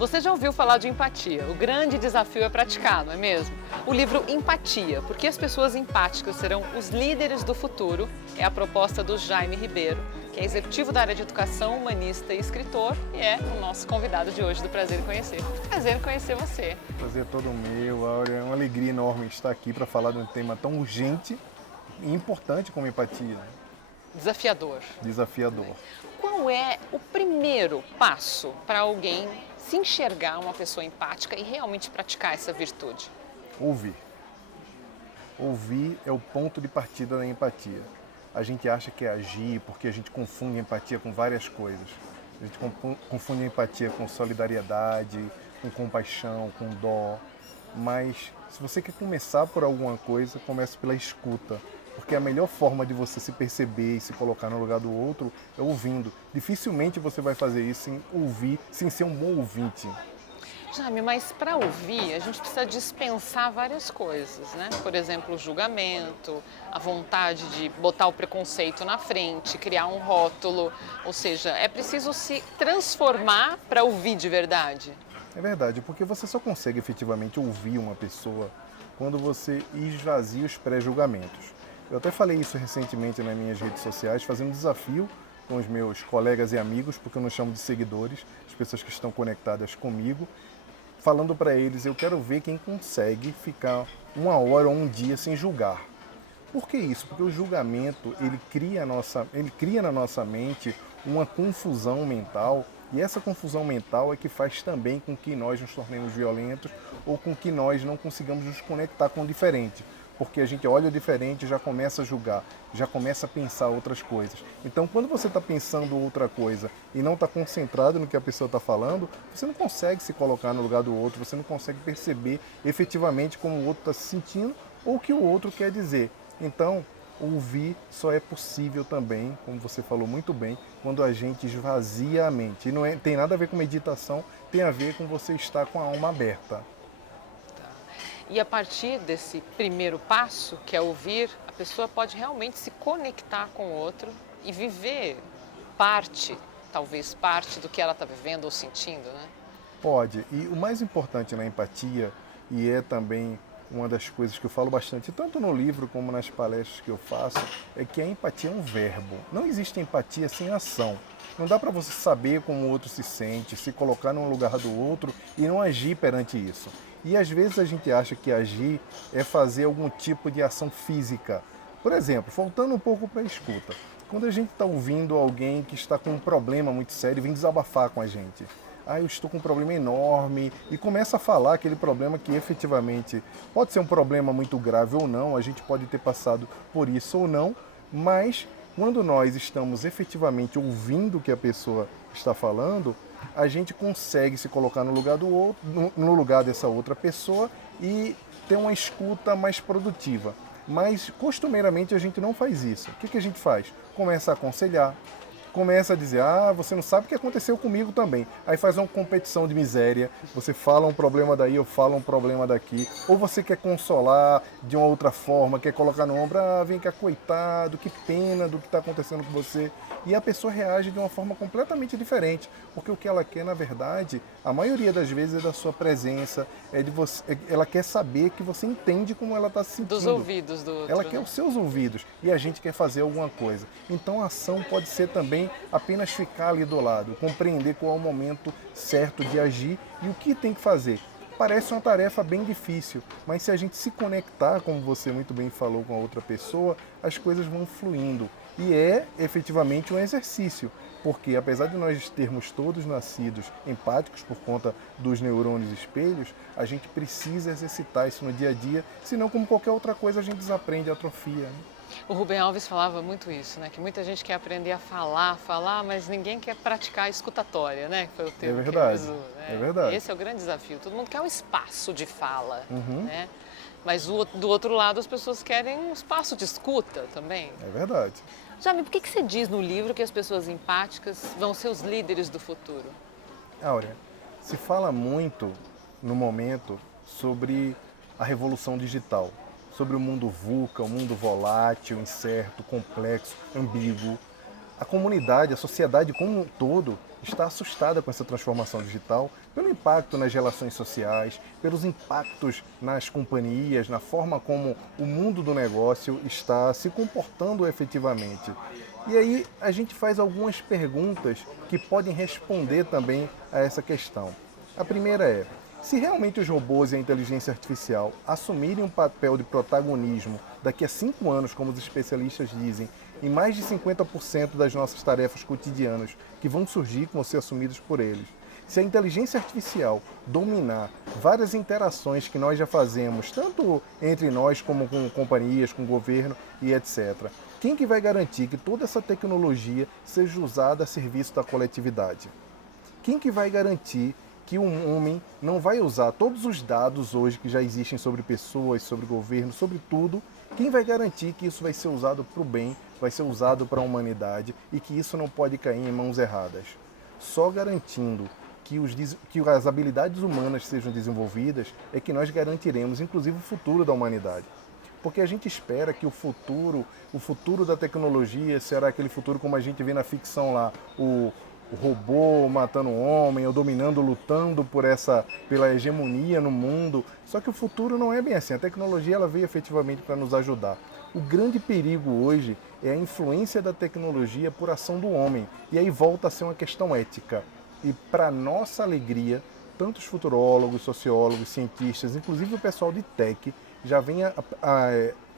Você já ouviu falar de empatia? O grande desafio é praticar, não é mesmo? O livro Empatia, porque as pessoas empáticas serão os líderes do futuro, é a proposta do Jaime Ribeiro, que é executivo da área de educação, humanista e escritor, e é o nosso convidado de hoje do Prazer em Conhecer. Prazer em conhecer você. Prazer é todo meu, Áurea. É uma alegria enorme estar aqui para falar de um tema tão urgente e importante como empatia. Desafiador. Desafiador. Qual é o primeiro passo para alguém se enxergar uma pessoa empática e realmente praticar essa virtude? Ouvir. Ouvir é o ponto de partida da empatia. A gente acha que é agir porque a gente confunde empatia com várias coisas. A gente confunde empatia com solidariedade, com compaixão, com dó. Mas se você quer começar por alguma coisa, comece pela escuta. Porque a melhor forma de você se perceber e se colocar no lugar do outro é ouvindo. Dificilmente você vai fazer isso sem ouvir, sem ser um bom ouvinte. Jaime, mas para ouvir, a gente precisa dispensar várias coisas, né? Por exemplo, o julgamento, a vontade de botar o preconceito na frente, criar um rótulo. Ou seja, é preciso se transformar para ouvir de verdade. É verdade, porque você só consegue efetivamente ouvir uma pessoa quando você esvazia os pré-julgamentos. Eu até falei isso recentemente nas minhas redes sociais, fazendo um desafio com os meus colegas e amigos, porque eu não chamo de seguidores, as pessoas que estão conectadas comigo, falando para eles, eu quero ver quem consegue ficar uma hora ou um dia sem julgar. Por que isso? Porque o julgamento, ele cria na nossa mente uma confusão mental, e essa confusão mental é que faz também com que nós nos tornemos violentos ou com que nós não consigamos nos conectar com o diferente. Porque a gente olha o diferente e já começa a julgar, já começa a pensar outras coisas. Então, quando você está pensando outra coisa e não está concentrado no que a pessoa está falando, você não consegue se colocar no lugar do outro, você não consegue perceber efetivamente como o outro está se sentindo ou o que o outro quer dizer. Então, ouvir só é possível também, como você falou muito bem, quando a gente esvazia a mente. E não tem nada a ver com meditação, tem a ver com você estar com a alma aberta. E a partir desse primeiro passo, que é ouvir, a pessoa pode realmente se conectar com o outro e viver talvez parte do que ela está vivendo ou sentindo, né? Pode. E o mais importante na empatia, e é também uma das coisas que eu falo bastante, tanto no livro como nas palestras que eu faço, é que a empatia é um verbo. Não existe empatia sem ação. Não dá para você saber como o outro se sente, se colocar no lugar do outro e não agir perante isso. E às vezes a gente acha que agir é fazer algum tipo de ação física. Por exemplo, voltando um pouco para a escuta. Quando a gente está ouvindo alguém que está com um problema muito sério e vem desabafar com a gente. Eu estou com um problema enorme, e começa a falar aquele problema que efetivamente pode ser um problema muito grave ou não, a gente pode ter passado por isso ou não, mas quando nós estamos efetivamente ouvindo o que a pessoa está falando, a gente consegue se colocar no lugar do outro, no lugar dessa outra pessoa e ter uma escuta mais produtiva. Mas costumeiramente a gente não faz isso. O que a gente faz? Começa a aconselhar, começa a dizer, você não sabe o que aconteceu comigo também. Aí faz uma competição de miséria, você fala um problema daí, eu falo um problema daqui. Ou você quer consolar de uma outra forma, quer colocar no ombro, vem cá, coitado, que pena do que está acontecendo com você. E a pessoa reage de uma forma completamente diferente, porque o que ela quer, na verdade, a maioria das vezes é da sua presença, é de você, ela quer saber que você entende como ela está se sentindo. Dos ouvidos do outro. Ela quer os seus ouvidos e a gente quer fazer alguma coisa. Então a ação pode ser também apenas ficar ali do lado, compreender qual é o momento certo de agir e o que tem que fazer. Parece uma tarefa bem difícil, mas se a gente se conectar, como você muito bem falou, com a outra pessoa, as coisas vão fluindo. E é efetivamente um exercício, porque apesar de nós termos todos nascidos empáticos por conta dos neurônios espelhos, a gente precisa exercitar isso no dia a dia, senão como qualquer outra coisa a gente desaprende, atrofia. Né? O Rubem Alves falava muito isso, né? Que muita gente quer aprender a falar, mas ninguém quer praticar a escutatória, né? Que foi o termo É verdade, que ele usou, né? é verdade. Esse é o grande desafio. Todo mundo quer um espaço de fala, né? Mas do outro lado as pessoas querem um espaço de escuta também. É verdade. Jaime, por que você diz no livro que as pessoas empáticas vão ser os líderes do futuro? Áurea, se fala muito no momento sobre a revolução digital, sobre o mundo VUCA, o mundo volátil, incerto, complexo, ambíguo. a comunidade, a sociedade como um todo está assustada com essa transformação digital, pelo impacto nas relações sociais, pelos impactos nas companhias, na forma como o mundo do negócio está se comportando efetivamente. E aí a gente faz algumas perguntas que podem responder também a essa questão. A primeira é: se realmente os robôs e a inteligência artificial assumirem um papel de protagonismo daqui a 5 anos, como os especialistas dizem, em mais de 50% das nossas tarefas cotidianas que vão surgir, que vão ser assumidas por eles, se a inteligência artificial dominar várias interações que nós já fazemos, tanto entre nós como com companhias, com governo e etc., quem que vai garantir que toda essa tecnologia seja usada a serviço da coletividade? Quem que vai garantir que um homem não vai usar todos os dados hoje que já existem sobre pessoas, sobre governo, sobre tudo? Quem vai garantir que isso vai ser usado para o bem, vai ser usado para a humanidade e que isso não pode cair em mãos erradas? Só garantindo que as habilidades humanas sejam desenvolvidas é que nós garantiremos, inclusive, o futuro da humanidade. Porque a gente espera que o futuro da tecnologia será aquele futuro como a gente vê na ficção lá, o robô matando o homem, ou dominando, lutando pela hegemonia no mundo. Só que o futuro não é bem assim. A tecnologia ela veio efetivamente para nos ajudar. O grande perigo hoje é a influência da tecnologia por ação do homem. E aí volta a ser uma questão ética. E para nossa alegria, tantos futurólogos, sociólogos, cientistas, inclusive o pessoal de tech, já vem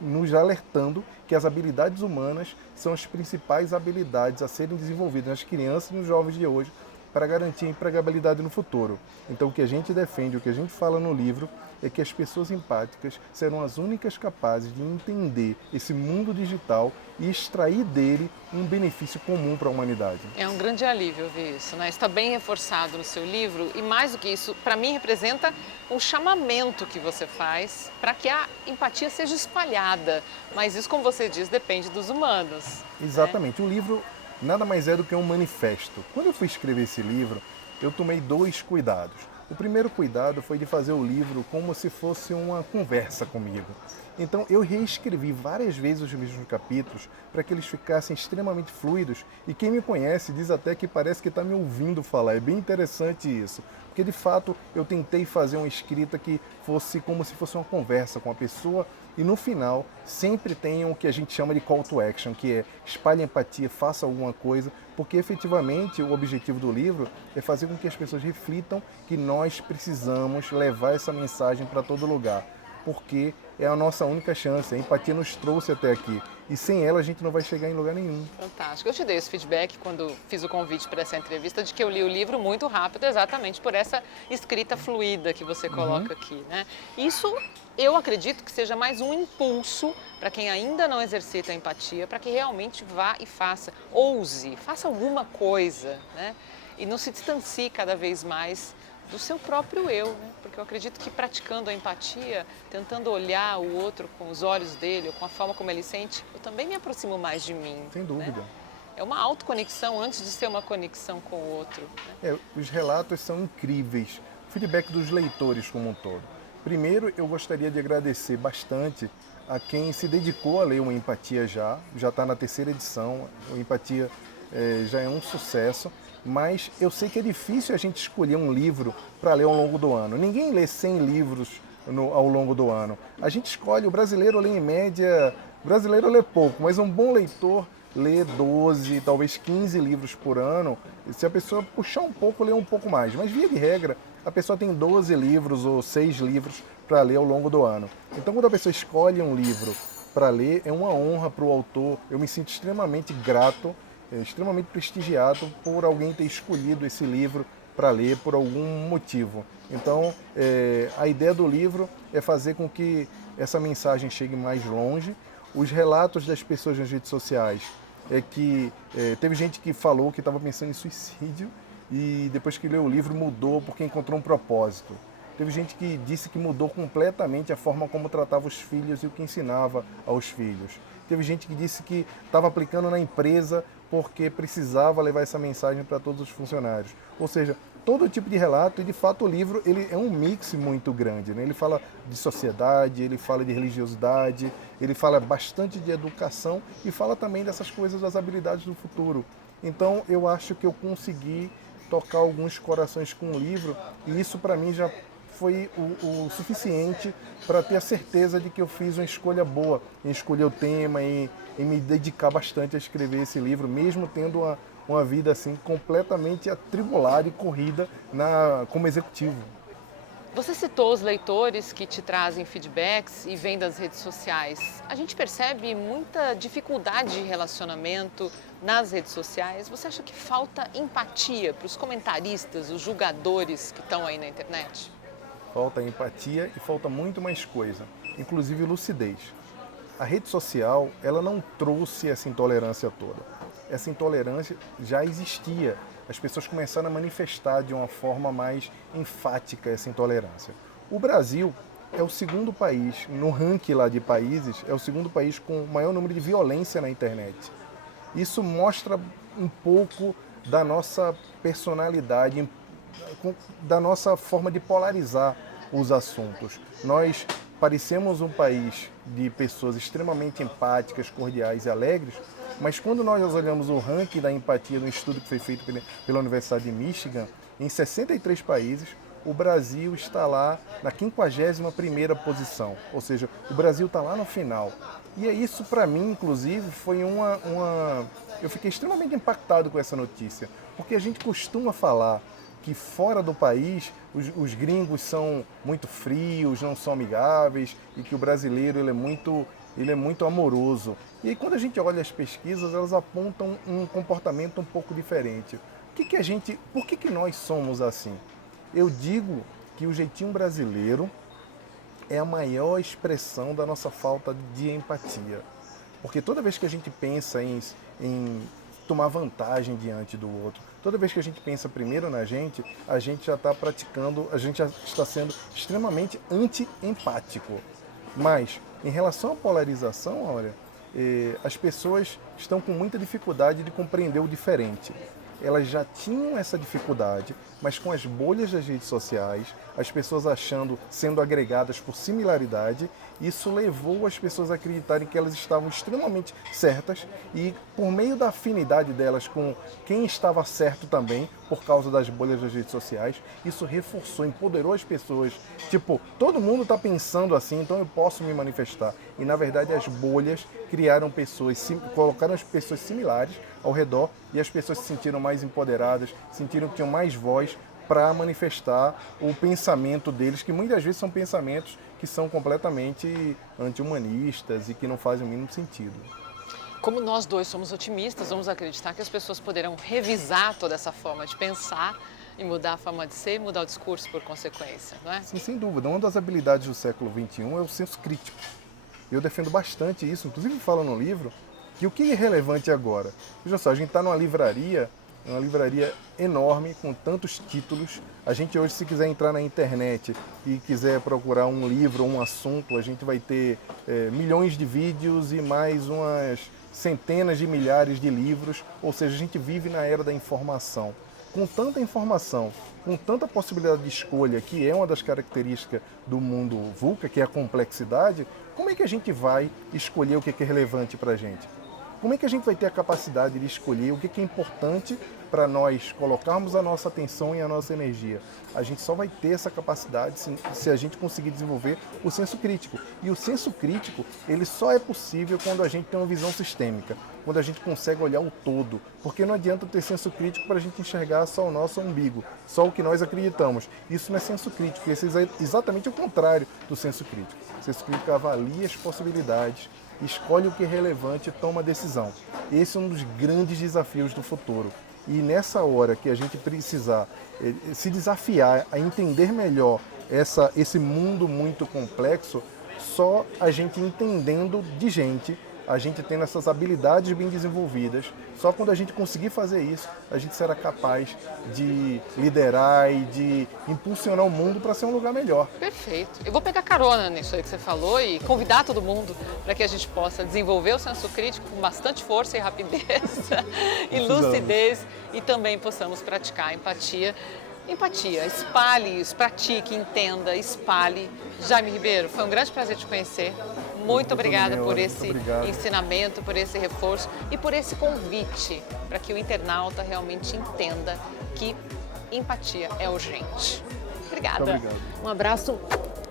nos alertando que as habilidades humanas são as principais habilidades a serem desenvolvidas nas crianças e nos jovens de hoje para garantir a empregabilidade no futuro. Então o que a gente defende, o que a gente fala no livro é que as pessoas empáticas serão as únicas capazes de entender esse mundo digital e extrair dele um benefício comum para a humanidade. É um grande alívio ver isso, né? Está bem reforçado no seu livro e mais do que isso, para mim representa um chamamento que você faz para que a empatia seja espalhada. Mas isso, como você diz, depende dos humanos. Exatamente. O livro nada mais é do que um manifesto. Quando eu fui escrever esse livro, eu tomei 2 cuidados. O primeiro cuidado foi de fazer o livro como se fosse uma conversa comigo. Então eu reescrevi várias vezes os mesmos capítulos para que eles ficassem extremamente fluidos e quem me conhece diz até que parece que está me ouvindo falar. É bem interessante isso, porque de fato eu tentei fazer uma escrita que fosse como se fosse uma conversa com a pessoa e no final sempre tem o que a gente chama de call to action, que é espalhe empatia, faça alguma coisa, porque efetivamente o objetivo do livro é fazer com que as pessoas reflitam que nós precisamos levar essa mensagem para todo lugar, porque é a nossa única chance, a empatia nos trouxe até aqui e sem ela a gente não vai chegar em lugar nenhum. Fantástico. Eu te dei esse feedback quando fiz o convite para essa entrevista de que eu li o livro muito rápido, exatamente por essa escrita fluida que você coloca aqui, né? Isso eu acredito que seja mais um impulso para quem ainda não exercita a empatia, para que realmente vá e faça, ouse, faça alguma coisa, né? E não se distancie cada vez mais do seu próprio eu, né? Porque eu acredito que praticando a empatia, tentando olhar o outro com os olhos dele, ou com a forma como ele sente, eu também me aproximo mais de mim. Sem dúvida. Né? É uma autoconexão antes de ser uma conexão com o outro. Né? Os relatos são incríveis, o feedback dos leitores como um todo. Primeiro, eu gostaria de agradecer bastante a quem se dedicou a ler o Empatia já está na 3ª edição, o Empatia já é um sucesso, mas eu sei que é difícil a gente escolher um livro para ler ao longo do ano. Ninguém lê 100 livros ao longo do ano. A gente escolhe, o brasileiro lê em média, o brasileiro lê pouco, mas um bom leitor lê 12, talvez 15 livros por ano. Se a pessoa puxar um pouco, lê um pouco mais. Mas via de regra, a pessoa tem 12 livros ou 6 livros para ler ao longo do ano. Então quando a pessoa escolhe um livro para ler, é uma honra para o autor. Eu me sinto extremamente grato, extremamente prestigiado por alguém ter escolhido esse livro para ler por algum motivo. Então, a ideia do livro é fazer com que essa mensagem chegue mais longe. Os relatos das pessoas nas redes sociais é que teve gente que falou que estava pensando em suicídio e depois que leu o livro mudou porque encontrou um propósito. Teve gente que disse que mudou completamente a forma como tratava os filhos e o que ensinava aos filhos. Teve gente que disse que estava aplicando na empresa porque precisava levar essa mensagem para todos os funcionários. Ou seja, todo tipo de relato e, de fato, o livro ele é um mix muito grande, né? Ele fala de sociedade, ele fala de religiosidade, ele fala bastante de educação e fala também dessas coisas das habilidades do futuro. Então, eu acho que eu consegui tocar alguns corações com o livro e isso, para mim, já foi o suficiente para ter a certeza de que eu fiz uma escolha boa em escolher o tema e me dedicar bastante a escrever esse livro, mesmo tendo uma vida assim completamente atribulada e corrida como executivo. Você citou os leitores que te trazem feedbacks e vêm das redes sociais. A gente percebe muita dificuldade de relacionamento nas redes sociais. Você acha que falta empatia para os comentaristas, os julgadores que estão aí na internet? Falta empatia e falta muito mais coisa, inclusive lucidez. A rede social, ela não trouxe essa intolerância toda. Essa intolerância já existia. As pessoas começaram a manifestar de uma forma mais enfática essa intolerância. O Brasil é o segundo país, no ranking lá de países, é o segundo país com o maior número de violência na internet. Isso mostra um pouco da nossa personalidade, da nossa forma de polarizar os assuntos. Nós parecemos um país de pessoas extremamente empáticas, cordiais e alegres, mas quando nós olhamos o ranking da empatia no estudo que foi feito pela Universidade de Michigan, em 63 países, o Brasil está lá na 51ª posição, ou seja, o Brasil está lá no final. E é isso, para mim, inclusive, foi eu fiquei extremamente impactado com essa notícia, porque a gente costuma falar que fora do país os gringos são muito frios, não são amigáveis e que o brasileiro ele é muito amoroso. E aí, quando a gente olha as pesquisas, elas apontam um comportamento um pouco diferente. Por que nós somos assim? Eu digo que o jeitinho brasileiro é a maior expressão da nossa falta de empatia. Porque toda vez que a gente pensa em tomar vantagem diante do outro, toda vez que a gente pensa primeiro na gente, a gente já está praticando, a gente já está sendo extremamente anti-empático. Mas, em relação à polarização, olha, as pessoas estão com muita dificuldade de compreender o diferente. Elas já tinham essa dificuldade, mas com as bolhas das redes sociais, as pessoas sendo agregadas por similaridade, isso levou as pessoas a acreditarem que elas estavam extremamente certas e, por meio da afinidade delas com quem estava certo também, por causa das bolhas das redes sociais, isso reforçou, empoderou as pessoas. Tipo, todo mundo está pensando assim, então eu posso me manifestar. E, na verdade, as bolhas colocaram as pessoas similares ao redor e as pessoas se sentiram mais empoderadas, sentiram que tinham mais voz para manifestar o pensamento deles, que muitas vezes são pensamentos que são completamente anti-humanistas e que não fazem o mínimo sentido. Como nós dois somos otimistas, vamos acreditar que as pessoas poderão revisar toda essa forma de pensar e mudar a forma de ser e mudar o discurso por consequência, não é? Sim, sem dúvida. Uma das habilidades do século XXI é o senso crítico. Eu defendo bastante isso, inclusive falo no livro, que o que é relevante agora? Veja só, a gente está numa livraria, uma livraria enorme, com tantos títulos. A gente hoje, se quiser entrar na internet e quiser procurar um livro ou um assunto, a gente vai ter milhões de vídeos e mais umas centenas de milhares de livros. Ou seja, a gente vive na era da informação. Com tanta informação, com tanta possibilidade de escolha, que é uma das características do mundo VUCA, que é a complexidade, como é que a gente vai escolher o que é relevante para a gente? Como é que a gente vai ter a capacidade de escolher o que é importante para nós colocarmos a nossa atenção e a nossa energia? A gente só vai ter essa capacidade se a gente conseguir desenvolver o senso crítico. E o senso crítico, ele só é possível quando a gente tem uma visão sistêmica, quando a gente consegue olhar o todo. Porque não adianta ter senso crítico para a gente enxergar só o nosso umbigo, só o que nós acreditamos. Isso não é senso crítico, isso é exatamente o contrário do senso crítico. O senso crítico avalia as possibilidades, escolhe o que é relevante e toma a decisão. Esse é um dos grandes desafios do futuro. E nessa hora que a gente precisar se desafiar a entender melhor esse mundo muito complexo, só a gente entendendo de gente, a gente tendo essas habilidades bem desenvolvidas, só quando a gente conseguir fazer isso, a gente será capaz de liderar e de impulsionar o mundo para ser um lugar melhor. Perfeito. Eu vou pegar carona nisso aí que você falou e convidar todo mundo para que a gente possa desenvolver o senso crítico com bastante força e rapidez e lucidez e também possamos praticar a empatia Empatia, espalhe isso, pratique, entenda, espalhe. Jaime Ribeiro, foi um grande prazer te conhecer. Muito obrigada por esse ensinamento, por esse reforço e por esse convite para que o internauta realmente entenda que empatia é urgente. Obrigada. Muito obrigado. Um abraço,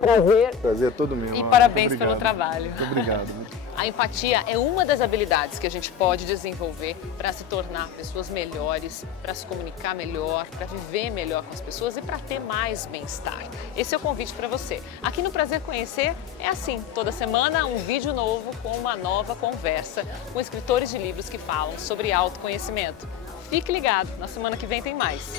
prazer. Prazer é todo meu. E parabéns pelo trabalho. Muito obrigado. A empatia é uma das habilidades que a gente pode desenvolver para se tornar pessoas melhores, para se comunicar melhor, para viver melhor com as pessoas e para ter mais bem-estar. Esse é o convite para você. Aqui no Prazer Conhecer é assim, toda semana um vídeo novo com uma nova conversa com escritores de livros que falam sobre autoconhecimento. Fique ligado, na semana que vem tem mais.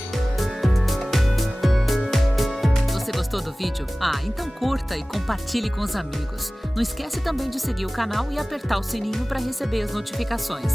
Você gostou do vídeo? Então curta e compartilhe com os amigos. Não esquece também de seguir o canal e apertar o sininho para receber as notificações.